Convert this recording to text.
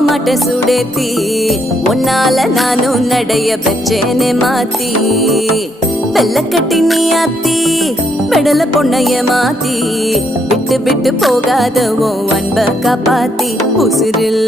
மாட்ட சுடேத்தி உன்னால நானும் நடைய பெற்றேனே மாத்தி வெள்ள கட்டி நீ ஆத்தி பெடல பொண்ணைய மாத்தி விட்டு விட்டு போகாத உன் அன்ப காப்பாத்தி உசிரில்